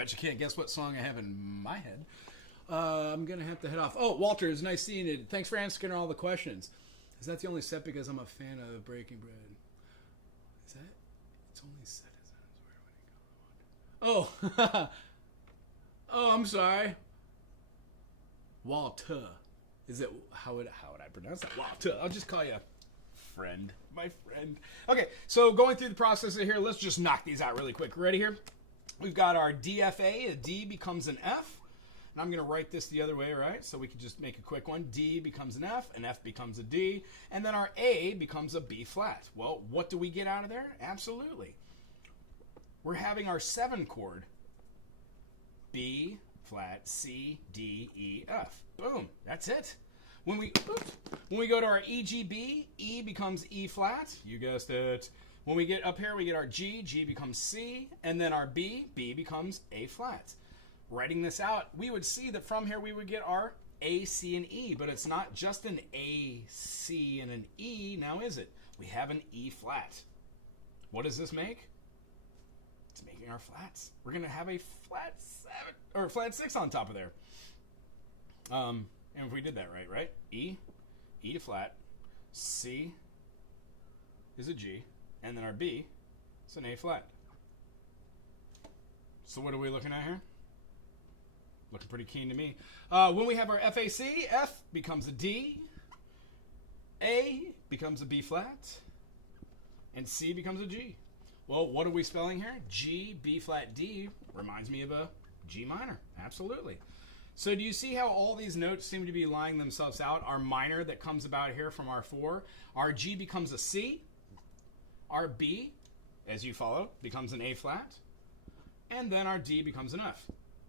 Bet you can't guess what song I have in my head. I'm going to have to head off. Oh, Walter, it's nice seeing you. Thanks for answering all the questions. Is that the only set because I'm a fan of Breaking Bread? Is that? It's only set. Oh. Oh, I'm sorry. Walter. Is it, how would I pronounce that? Walter. I'll just call you friend. My friend. Okay, so going through the process here, let's just knock these out really quick. Ready here? We've got our DFA. A D becomes an F. And I'm going to write this the other way, right? So we can just make a quick one. D becomes an F becomes a D, and then our A becomes a B flat. Well, what do we get out of there? Absolutely. We're having our 7 chord. B flat, C, D, E, F. Boom. That's it. When we go to our E, G, B, E becomes E flat. You guessed it. When we get up here, we get our G, G becomes C, and then our B, B becomes A flat. Writing this out, we would see that from here we would get our A, C, and E, but it's not just an A, C, and an E, now is it? We have an E flat. What does this make? It's making our flats. We're going to have a flat 7, or flat 6 on top of there. And if we did that right? E to flat, C is a G, and then our B is an A flat. So what are we looking at here? Looking pretty keen to me. When we have our FAC, F becomes a D, A becomes a B flat, and C becomes a G. Well, what are we spelling here? G, B flat, D reminds me of a G minor. Absolutely. So do you see how all these notes seem to be lining themselves out? Our minor that comes about here from our 4. Our G becomes a C. Our B, as you follow, becomes an A flat. And then our D becomes an F.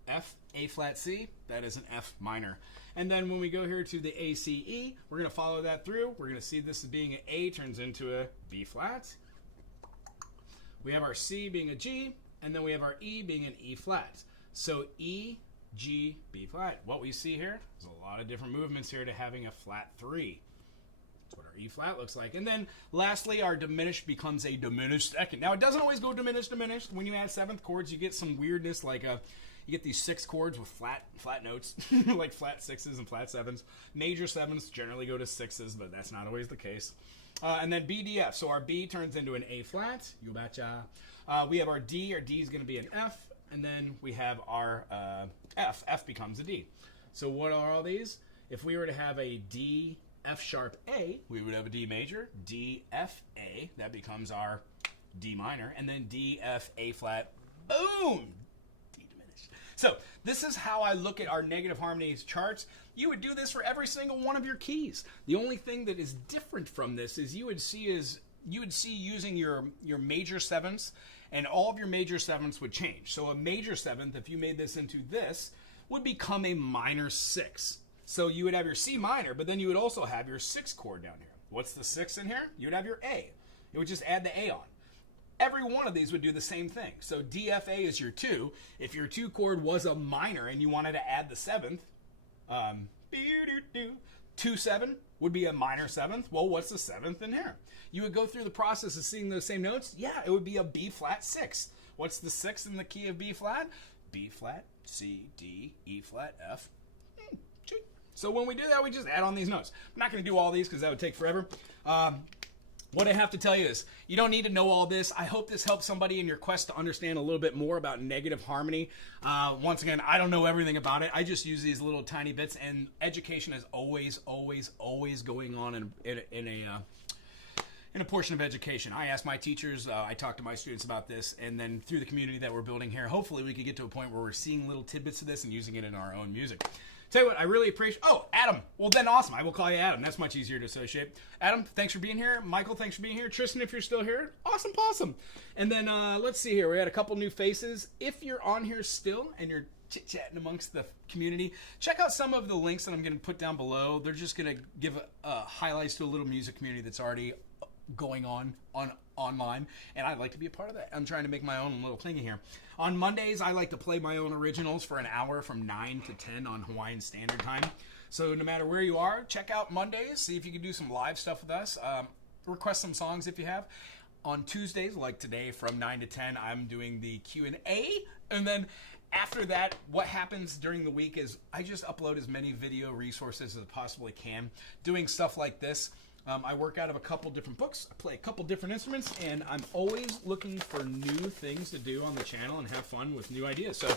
F, A flat, C, that is an F minor. And then when we go here to the A, C, E, we're going to follow that through. We're going to see this as being an A turns into a B flat. We have our C being a G, and then we have our E being an E flat. So E, G, B flat. What we see here is a lot of different movements here to having a flat 3. That's what our E flat looks like. And then lastly, our diminished becomes a diminished second. Now it doesn't always go diminished. When you add 7th chords, you get some weirdness, like you get these 6 chords with flat notes, like flat 6s and flat 7s. Major 7s generally go to 6s, but that's not always the case. And then B, D, F. So our B turns into an A flat. You betcha. We have our D. Our D is going to be an F. And then we have our F. F becomes a D. So what are all these? If we were to have a D, F sharp A, we would have a D major. D, F, A. That becomes our D minor. And then D, F, A flat. Boom! D diminished. So this is how I look at our negative harmonies charts. You would do this for every single one of your keys. The only thing that is different from this is you would see using your major 7ths, and all of your major 7ths would change. So a major 7th, if you made this into this, would become a minor 6. So you would have your C minor, but then you would also have your 6th chord down here. What's the 6th in here? You would have your A. It would just add the A on. Every one of these would do the same thing. So DFA is your 2. If your 2 chord was a minor and you wanted to add the 7th, 2-7 would be a minor 7th. Well, what's the 7th in here? You would go through the process of seeing those same notes. Yeah, it would be a B flat 6. What's the 6th in the key of B flat? B flat, C, D, E flat, F, G. So when we do that, we just add on these notes. I'm not going to do all these because that would take forever. What I have to tell you is, you don't need to know all this. I hope this helps somebody in your quest to understand a little bit more about negative harmony. Once again, I don't know everything about it. I just use these little tiny bits, and education is always, always, always going on in a portion of education. I ask my teachers, I talk to my students about this, and then through the community that we're building here, hopefully we could get to a point where we're seeing little tidbits of this and using it in our own music. Tell you what, I really appreciate... Oh, Adam. Well, then awesome. I will call you Adam. That's much easier to associate. Adam, thanks for being here. Michael, thanks for being here. Tristan, if you're still here, awesome possum. And then let's see here. We had a couple new faces. If you're on here still and you're chit-chatting amongst the community, check out some of the links that I'm going to put down below. They're just going to give highlights to a little music community that's already going on online, and I'd like to be a part of that. I'm trying to make my own little thing here. On Mondays, I like to play my own originals for an hour from 9 to 10 on Hawaiian Standard Time. So no matter where you are, check out Mondays. See if you can do some live stuff with us. Request some songs if you have. On Tuesdays, like today, from 9 to 10, I'm doing the Q&A. And then After that, what happens during the week is I just upload as many video resources as I possibly can, doing stuff like this. I work out of a couple different books, I play a couple different instruments, and I'm always looking for new things to do on the channel and have fun with new ideas. So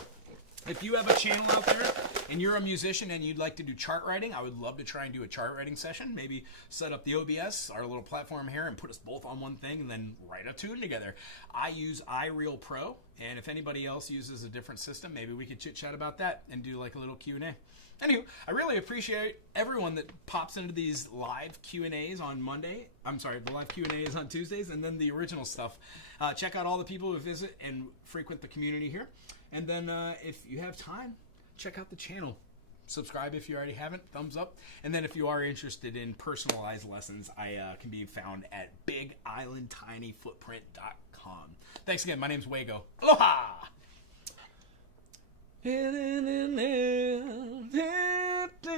if you have a channel out there and you're a musician and you'd like to do chart writing, I would love to try and do a chart writing session. Maybe set up the OBS, our little platform here, and put us both on one thing and then write a tune together. I use iReal Pro, and if anybody else uses a different system, maybe we could chit-chat about that and do like a little Q&A. Anywho, I really appreciate everyone that pops into these live Q&As on Monday. I'm sorry, the live Q&A is on Tuesdays, and then the original stuff. Check out all the people who visit and frequent the community here. And then if you have time, check out the channel. Subscribe if you already haven't, thumbs up. And then if you are interested in personalized lessons, I can be found at bigislandtinyfootprint.com. Thanks again. My name's Wago. Aloha!